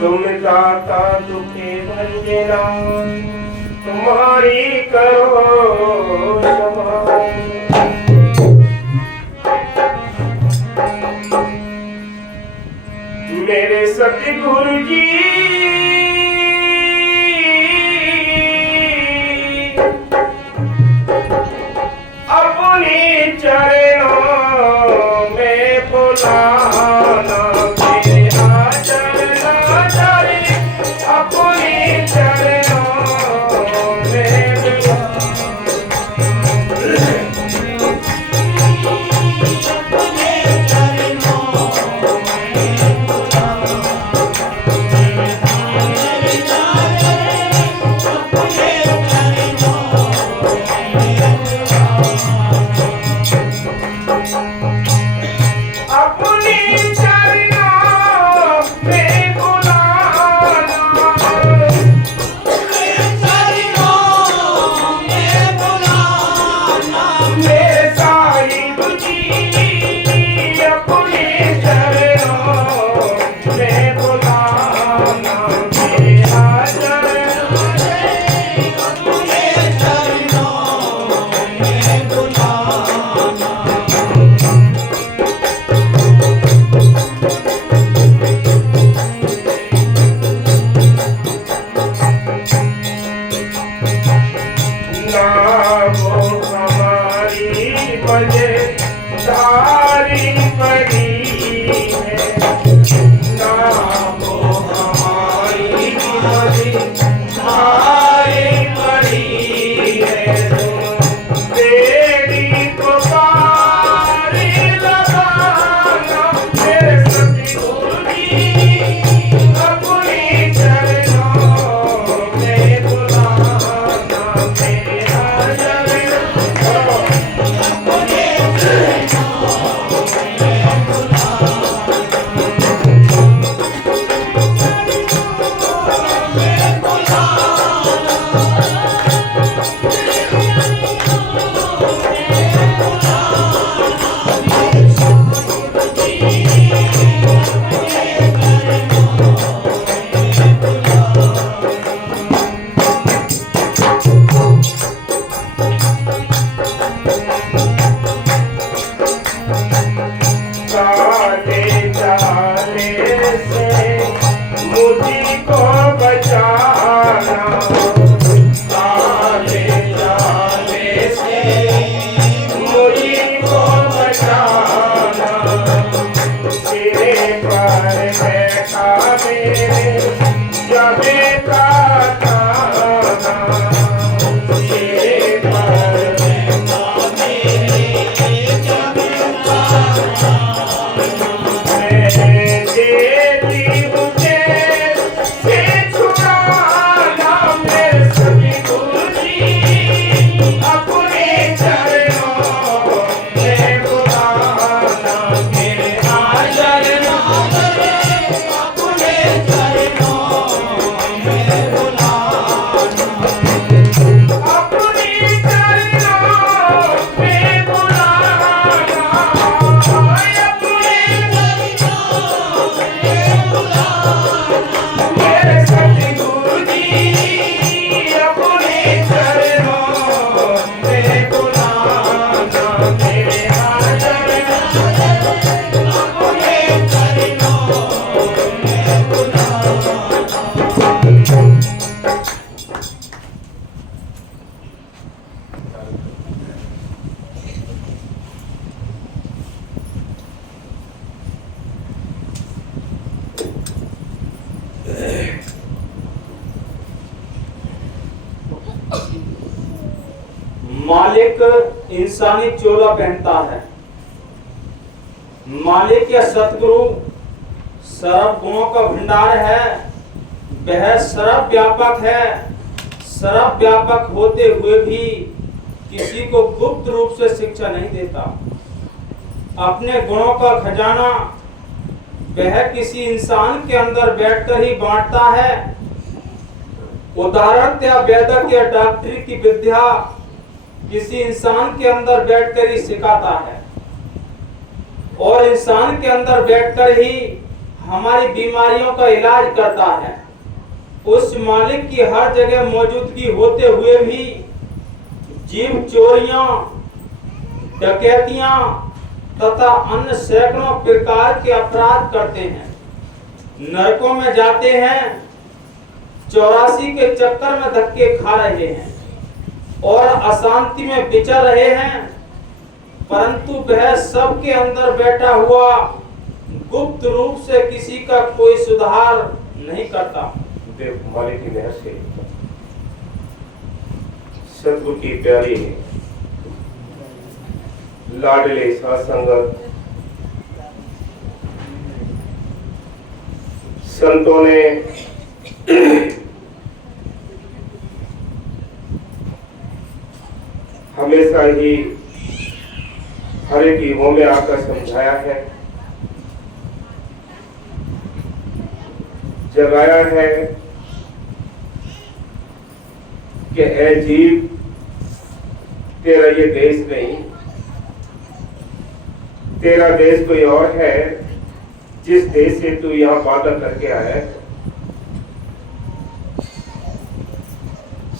तुम दाता दुखे भंजना तुम्हारी करो समाई। मेरे सतगुरु जी अपने चरणों में बुलाना, मेरा चरणा जाए अपने चरणों में मालिक इंसानी चोला पहनता है। मालिक या सतगुरु सर्व गुणों का भंडार है। वह सर्व व्यापक है। सर्व व्यापक होते हुए भी किसी को गुप्त रूप से शिक्षा नहीं देता। अपने गुणों का खजाना वह किसी इंसान के अंदर बैठकर ही बांटता है। उदाहरण या वेदक या डॉक्टरी की विद्या किसी इंसान के अंदर बैठकर ही सिखाता है और इंसान के अंदर बैठकर ही हमारी बीमारियों का इलाज करता है। उस मालिक की हर जगह मौजूदगी होते हुए भी जीव चोरियां, डकैतियां तथा अन्य सैकड़ों प्रकार के अपराध करते हैं, नरकों में जाते हैं, 84 के चक्कर में धक्के खा रहे हैं और अशांति में विचर रहे हैं, परंतु वह सबके अंदर बैठा हुआ गुप्त रूप से किसी का कोई सुधार नहीं करता। देव मालिक की मेहर से सतगुरु की प्यारी लाडले साथ संगत संतों ने हमेशा ही हर एक युगों में आकर समझाया है, जगाया है कि ऐ जीव, तेरा ये देश नहीं, तेरा देश कोई और है जिस देश से तू यहाँ वादा करके आया है।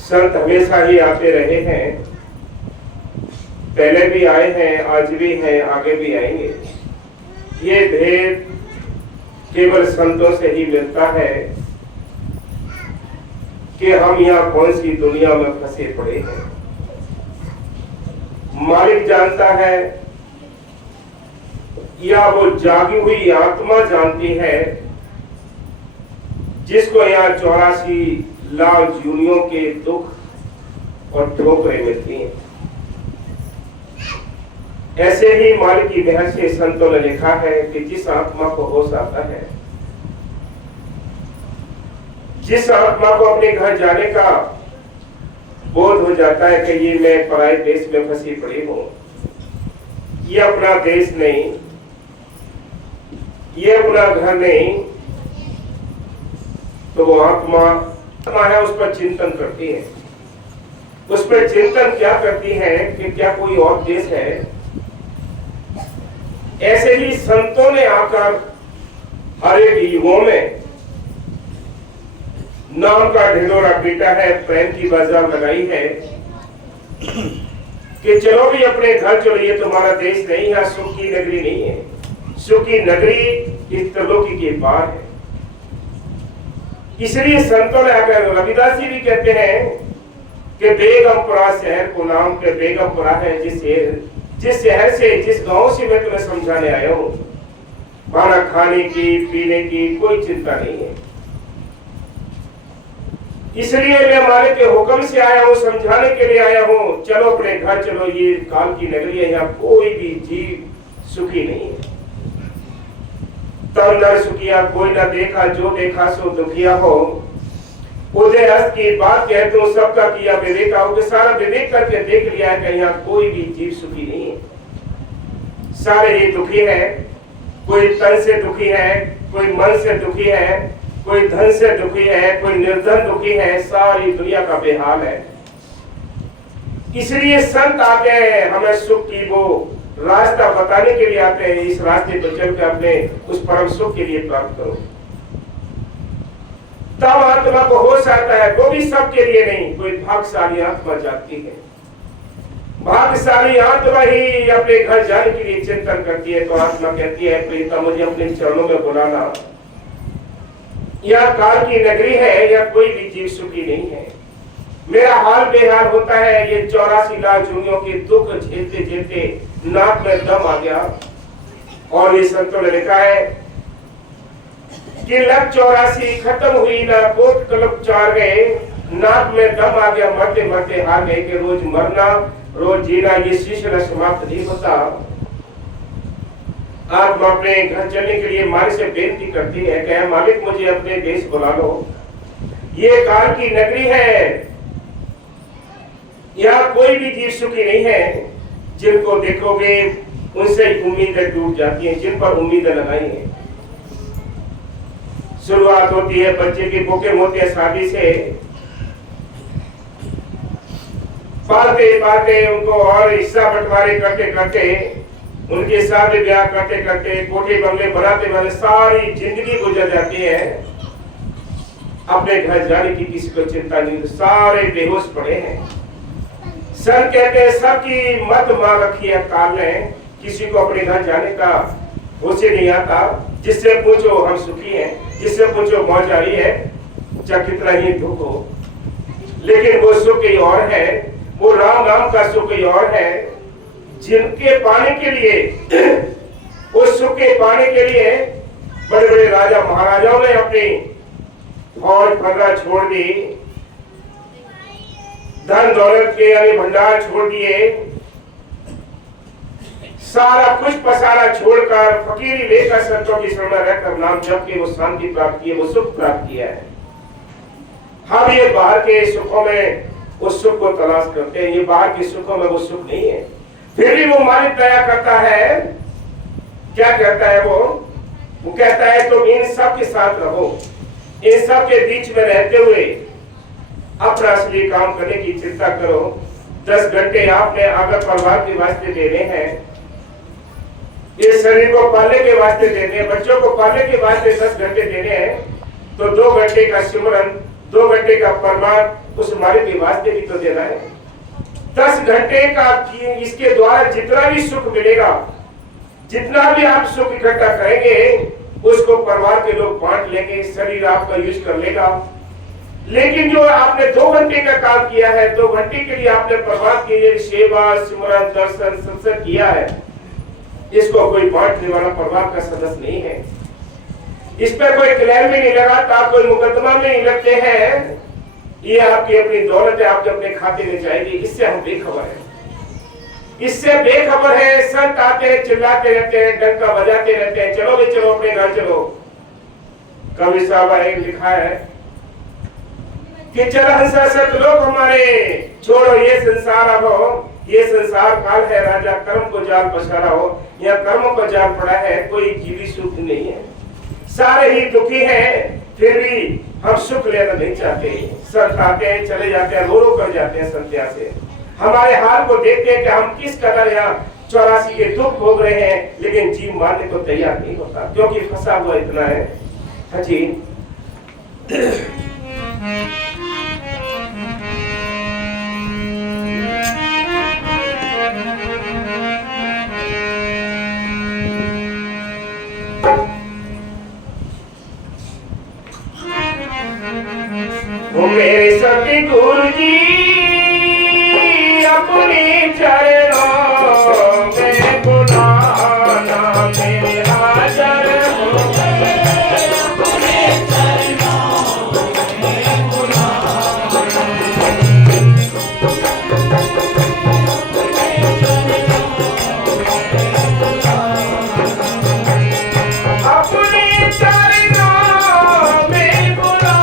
संत हमेशा ही आते रहे हैं, पहले भी आए हैं, आज भी हैं, आगे भी आएंगे। ये भेद केवल संतों से ही मिलता है कि हम यहाँ कौन सी दुनिया में फंसे पड़े हैं। मालिक जानता है या वो जागी हुई आत्मा जानती है जिसको यहाँ 84 लाख जूनियों के दुख और ठोकरें मिलती हैं। ऐसे ही मालिक की मेहर से संतों ने लिखा है कि जिस आत्मा को होश आता है, जिस आत्मा को अपने घर जाने का बोध हो जाता है कि ये मैं पराये देश में फंसी पड़ी हूं, ये अपना देश नहीं, ये अपना घर नहीं, तो वो आत्मा है उस पर चिंतन करती है। उस पर चिंतन क्या करती है कि क्या कोई और देश है। ऐसे ही संतों ने आकर हर एक युगों में नाम का ढिंढोरा पीटा है, प्रेम की बाजार लगाई है कि चलो भी अपने घर चलो, ये तुम्हारा देश नहीं है, सुख की नगरी नहीं है। सुख की नगरी इस त्रिलोकी के पार है। इसलिए संतों ने आकर, रविदास जी भी कहते हैं कि बेगमपुरा शहर को नाम के बेगमपुरा है, जिस शहर से, जिस गांव से मैं तुम्हें समझाने आया हूं, खाना खाने की, पीने की कोई चिंता नहीं है। इसलिए मैं मालिक के हुक्म से आया हूं, समझाने के लिए आया हूं, चलो अपने घर चलो, ये काल की नगरी है, यहाँ कोई भी जीव सुखी नहीं है। तब नर सुखिया कोई ना देखा, जो देखा सो दुखिया हो। उदय हस्त की बात कहते हो, सबका किया विवेक आओ, कि सारा विवेक करके देख लिया है कि यहाँ कोई भी जीव सुखी नहीं है। सारे ही दुखी है, कोई तन से दुखी है, कोई मन से दुखी है, कोई धन से दुखी है, कोई निर्धन दुखी है, सारी दुनिया का बेहाल है। इसलिए संत आके हमें सुख की वो रास्ता बताने के लिए आते हैं, इस रास्ते पर चल के अपने उस परम सुख के लिए प्राप्त करो। तब आत्मा को होश आता है, वो भी सबके लिए नहीं, कोई भाग्यशाली आत्मा जाती है। भाग्यशाली आत्मा ही अपने घर जाने के लिए चिंतन करती है। तो आत्मा कहती है, प्रीता मुझे अपने चरणों में बुलाना, यह काल की नगरी है, या कोई भी जीव सुखी नहीं है। मेरा हाल बेहाल होता है, ये 84 लाख जूनियों के दुख झेलते झेलते नाक में दम आ गया। और ये संतों ने लिखा है कि लग 84 खत्म हुई ना, कोट कलप चार गए, नाक में दम आ गया, मरते मरते हार गए। कि रोज मरना रोज जीना ये सिलसिला समाप्त नहीं होता। आत्मा अपने घर चलने के लिए मालिक से बेनती करती है कि मालिक मुझे अपने देश बुला लो, ये काल की नगरी है, यहाँ कोई भी जीव सुखी नहीं है। जिनको देखोगे उनसे उम्मीदें टूट जाती हैं, जिन पर उम्मीदें लगाई हैं। शुरुआत होती है बच्चे की भूखे होते शादी से, पालते पालते उनको और हिस्सा बंटवारे करते करते उनके साथ ब्याह करते करते कोठे बंगले बनाते बनाते सारी जिंदगी गुजर जाती है, अपने घर जाने की किसी को चिंता नहीं, सारे बेहोश पड़े हैं। संत कहते हैं सबकी मत मार रखी है काल ने, किसी को अपने घर जाने का होश नहीं आता। जिससे पूछो हम सुखी हैं, जिससे पूछो मौज आ रही है, चाहे कितना ही दुख हो, लेकिन वो सुख कहीं और है, वो राम नाम का सुख कहीं और है। जिनके पाने के लिए उस सुख के पाने के लिए बड़े बड़े राजा महाराजाओं ने अपनी फौज फर्रा छोड़ दी, धन दौलत के यानी भंडार छोड़ दिए, सारा कुछ पसारा छोड़कर फकीरी लेकर संतों की शरण में रहकर नाम जप के वो शांति प्राप्त की, वो सुख प्राप्त किया है। हम ये बाहर के सुखों में उस सुख को तलाश करते हैं, ये बाहर के सुखों में वो सुख नहीं है। फिर भी वो मालिक दया करता है, क्या कहता है वो कहता है तुम इन सब के साथ रहो, इन सब के बीच में रहते हुए अपना असली काम करने की चिंता करो। 10 घंटे आपने अगर परिवार के वास्ते देने हैं, इस शरीर को पालने के वास्ते देने हैं, बच्चों को पालने के वास्ते 10 घंटे देने हैं, तो 2 घंटे का सिमरन, 2 घंटे का परमार्थ उस मालिक के वास्ते भी तो देना है। 10 घंटे का इसके द्वारा जितना भी सुख मिलेगा, जितना भी आप सुख इकट्ठा करेंगे, उसको परिवार के लोग बांट लेंगे, शरीर आपका यूज कर लेगा। लेकिन जो आपने 2 घंटे का काम किया है, 2 घंटे के लिए आपने परिवार के लिए सेवा सिमरन दर्शन सत्संग किया है, इसको कोई बांटने वाला परिवार का सदस्य नहीं है। इस पर कोई क्लेम भी नहीं लगाता, कोई मुकदमा में नहीं लगते हैं, ये आपकी अपनी दौलत है, आपके अपने खाते में जाएगी। इससे हम बेखबर हैं, इससे बेखबर है। संत आते हैं, चिल्लाते रहते हैं, डंका बजाते रहते हैं, चलो भी चलो अपने घर चलो। कवि साहब ने लिखा है कि चल हंसा सतलोक हमारे, छोड़ो ये संसार, अब ये संसार काल है, राजा कर्म को जाल पसारा हो, या कर्म को जाल पड़ा है, कोई जीवी सुख नहीं है, सारे ही दुखी हैं, फिर भी हम सुख लेना नहीं चाहते। संत आते हैं, चले जाते हैं, रो रो कर जाते हैं संध्या से। हमारे हाल को देखते हैं कि हम किस कदर यहाँ 84 के दुख भोग रहे हैं, लेकिन जीव मारने को तैयार नहीं होता, क्योंकि फंसा हुआ इतना है। हाँ जी मेरे सती गुरु जी अपने चरणों में बुलाना, मेरे हाजर हो गए अपने चरणों में बुलाना। अपने चरणों में बुलाना,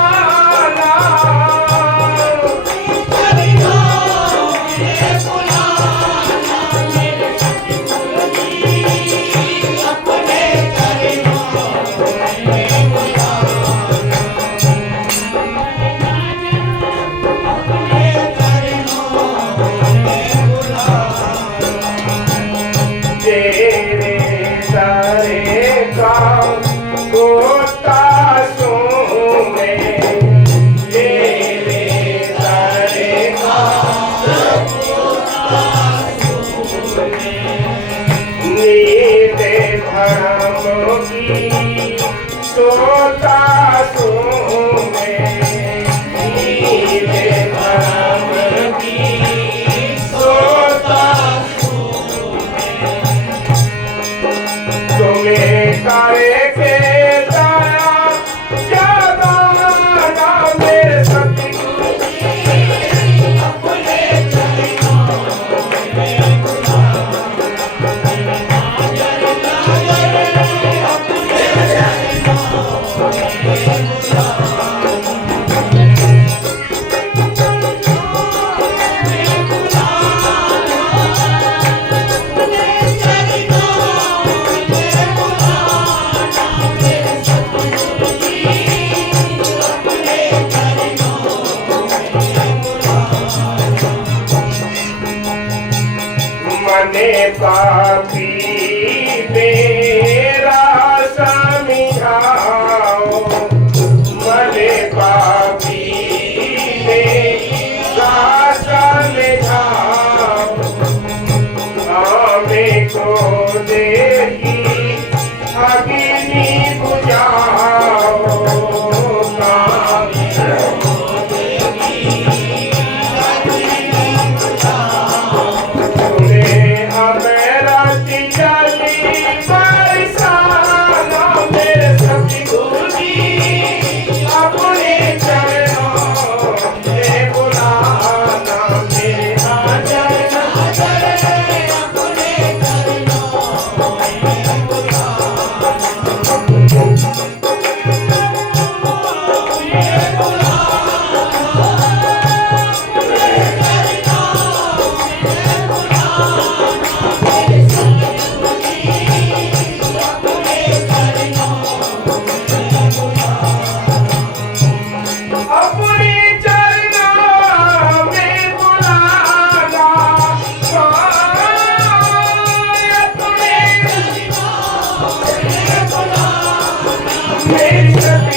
पापी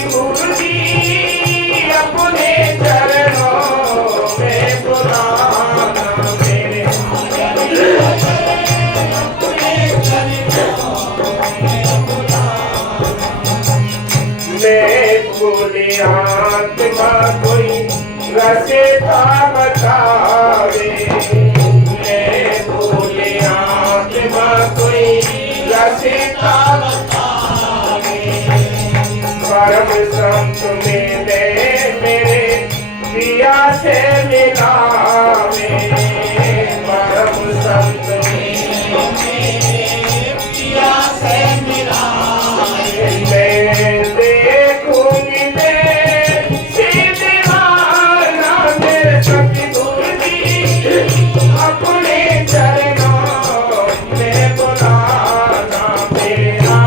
सतगुरु जी अपने चरणों में बुलाना मेरे मैं भूली आत्मा कोई रास्ता बतावे मैं भूली आत्मा कोई रास्ता परम संत मिले मेरे पिया से मिलावे परम संत मिले मेरे पिया से मिलावे मैं देखूंगी मैं सीधीवाना मेरे सतगुरु जी अपने चरणों में बुलाना मेरा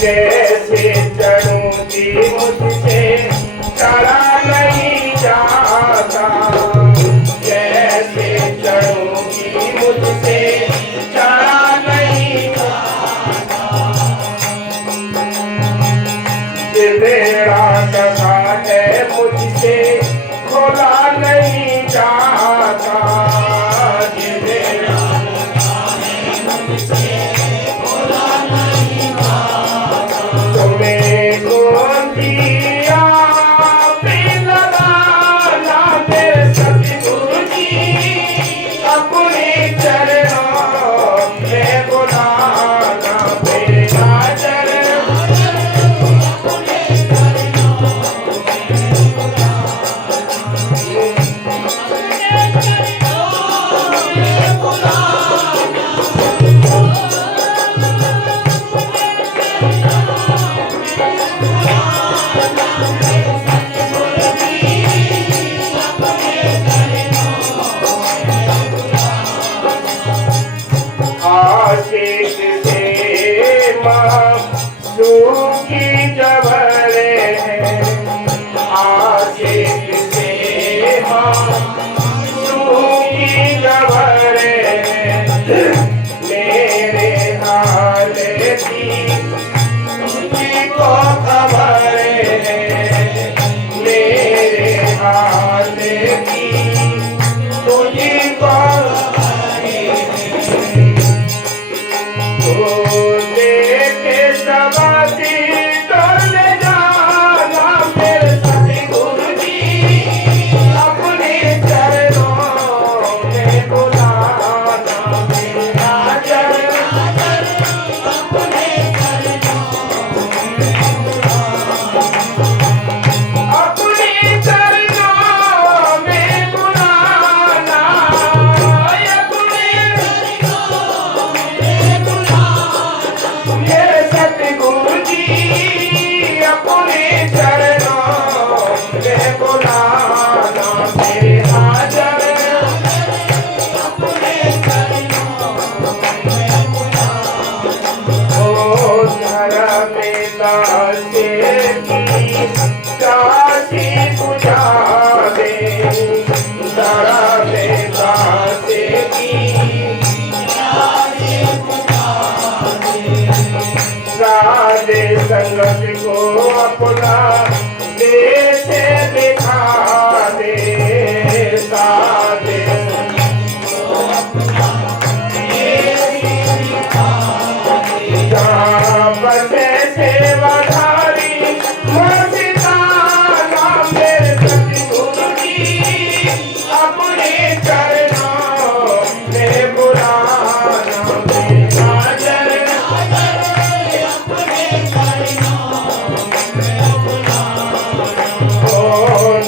जैसे चढ़ूं जी मुझसे चढ़ा नहीं जाता जैसे चढ़ूं जी मुझसे चढ़ा नहीं जाता जिलेड़ा दबा है मुझसे खोला नहीं जाता जिलेड़ा दबा है मुझसे तुम्हें कौन दिया लगाना मेरे सतगुरु जी अपने चरणों में बुलाना मेरा चरण आशीष से माँ सूखी जबरे हैं आशीष से माँ सूखी जबरे हैं मेरे हाल की तुझको खबर है मेरे हाल की तुझको लेके सवारी डोल जाना मेरे सतगुरु जी अपने चरणों में बुलाना मेरा चरण अपने चरणों में बुलाना मेरे सतगुरु जी अपने चरणों में बुलाना मेरे हाजर ओ धर्म दासे की काशी बुझा दे धर्म दासे की साधे संगत को अपना देश दिखा दे साधे जहाँ बसे सेवाधारी मस्ताना मेरे सतगुरु जी अपने चरणों में बुलाना मेरा चरण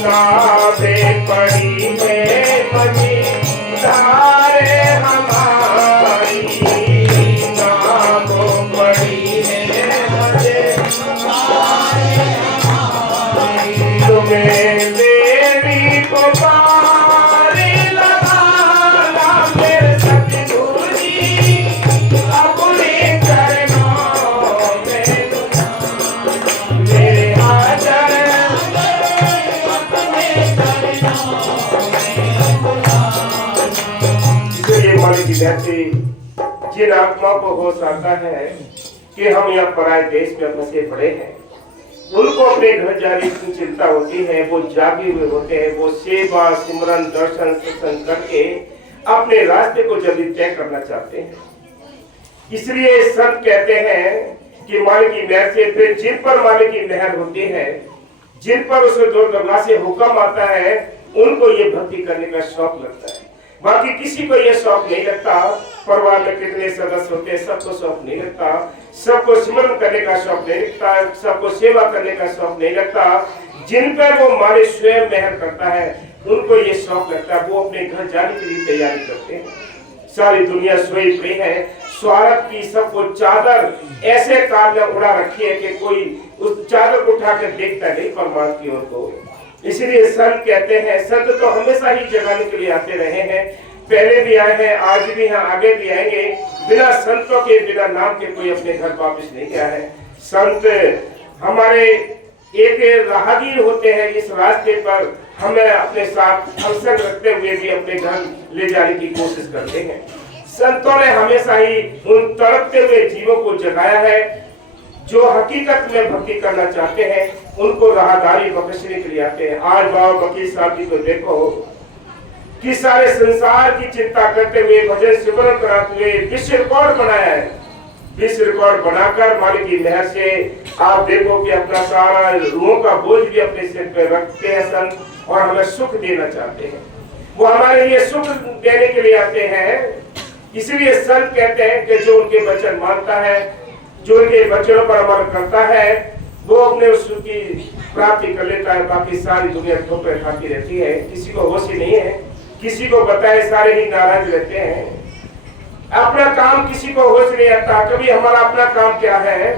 नावे पड़ी है मजी धारे हमारी नाव पड़ी है में से जिन आत्माओं को होश आता है कि हम यहाँ पराये देश में फंसे पड़े हैं, उनको अपने घर जाने की चिंता होती है, वो जागे हुए होते हैं, वो सेवा सिमरन दर्शन सत्संग करके अपने रास्ते को जल्दी तय करना चाहते हैं। इसलिए संत कहते हैं कि मालिक की मेहर से, फिर जिन पर मालिक की मेहर होती है, जिन पर उसे दूरदर्शी से हुक्म आता है, उनको ये भक्ति करने का शौक लगता है। बाकी किसी को ये शौक नहीं लगता। परिवार में कितने सदस्य होते हैं, सबको शौक नहीं लगता, सबको स्मरण करने का शौक नहीं लगता, सबको सेवा करने का शौक नहीं लगता। जिन पर वो मालिक स्वयं मेहर करता है, उनको ये शौक लगता है, वो अपने घर जाने के लिए तैयारी करते हैं। सारी दुनिया सोई पड़ी है, स्वार्थ की सबको चादर ऐसे काल में उड़ा रखी है कि कोई उस चादर को उठाकर देखता नहीं परमात्मा की ओर को। इसलिए संत कहते हैं, संत तो हमेशा ही जगाने के लिए आते रहे हैं, पहले भी आए हैं, आज भी हैं, आगे भी आएंगे। बिना संतों के, बिना नाम के कोई अपने घर वापस नहीं गया है। संत हमारे एक राहगीर होते हैं, इस रास्ते पर हमें अपने साथ अवसर रखते हुए भी अपने घर ले जाने की कोशिश करते हैं। संतों ने हमेशा ही उन तड़पते हुए जीवों को जगाया है, जो हकीकत में भक्ति करना चाहते हैं, उनको राहदारी बख्शने के लिए आते हैं। आज बाबा वकील साहब जी को देखो कि सारे संसार की चिंता करते हुए, भजन सिमरन कराते हुए विश्व रिकॉर्ड बनाया है। विश्व रिकॉर्ड बनाकर मालिक की मेहर से आप देखो कि अपना सारा रूहों का बोझ भी अपने सिर पे रखते हैं संत, और हमें सुख देना चाहते हैं। वो हमारे लिए सुख देने के लिए आते हैं। इसलिए संत कहते हैं कि जो उनके वचन मानता है, जो उनके वचनों पर अमल करता है, वो अपने सुख की प्राप्ति कर लेता है। बाकी सारी दुनिया ठोकर खाती रहती है, किसी को होश ही नहीं है, किसी को बताए सारे ही नाराज रहते हैं। अपना काम किसी को होश नहीं आता। कभी हमारा अपना काम क्या है।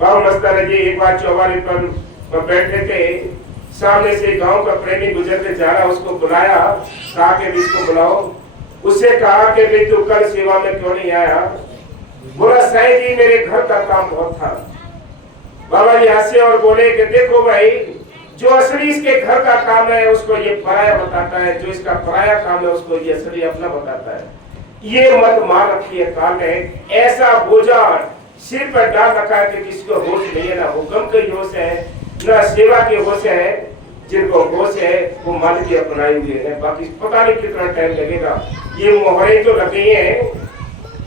बाबा मस्ताना जी एक बार चौबारे पर बैठे थे, सामने से गांव का प्रेमी गुजरते जा रहा, उसको बुलाया, कहा कि इसको बुलाओ। उससे कहा कि भाई तू कल सेवा में क्यों नहीं आया। बोला साईं जी मेरे घर का काम बहुत था। बाबा जी हंसे और बोले कि देखो भाई, जो असली इसके घर का काम है उसको ये पराया बताता है, जो इसका पराया काम है उसको ये असली अपना बताता है। ये मत मार रखी है काल में, ऐसा बोझा सिर पर डाल रखा है कि किसी को होश नहीं है, ना हुक्म की होश है, ना सेवा की होश है। जिनको होश है वो मालिक की अपनाई हुए हैं। बाकी पता नहीं कितना टाइम लगेगा। ये मोहरे तो लगे हैं,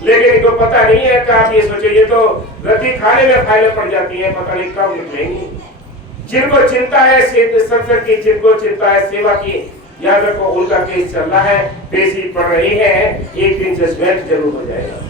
लेकिन इनको पता नहीं है कि आप ये सोचे ये तो रद्दी खाने में फाइलें पड़ जाती है, पता नहीं कब निकलेंगी। जिनको चिंता है सत्संग की, जिनको चिंता है सेवा की, याद रखो उनका केस चल रहा है, पेशी पड़ रही है, एक दिन जजमेंट जरूर हो जाएगा।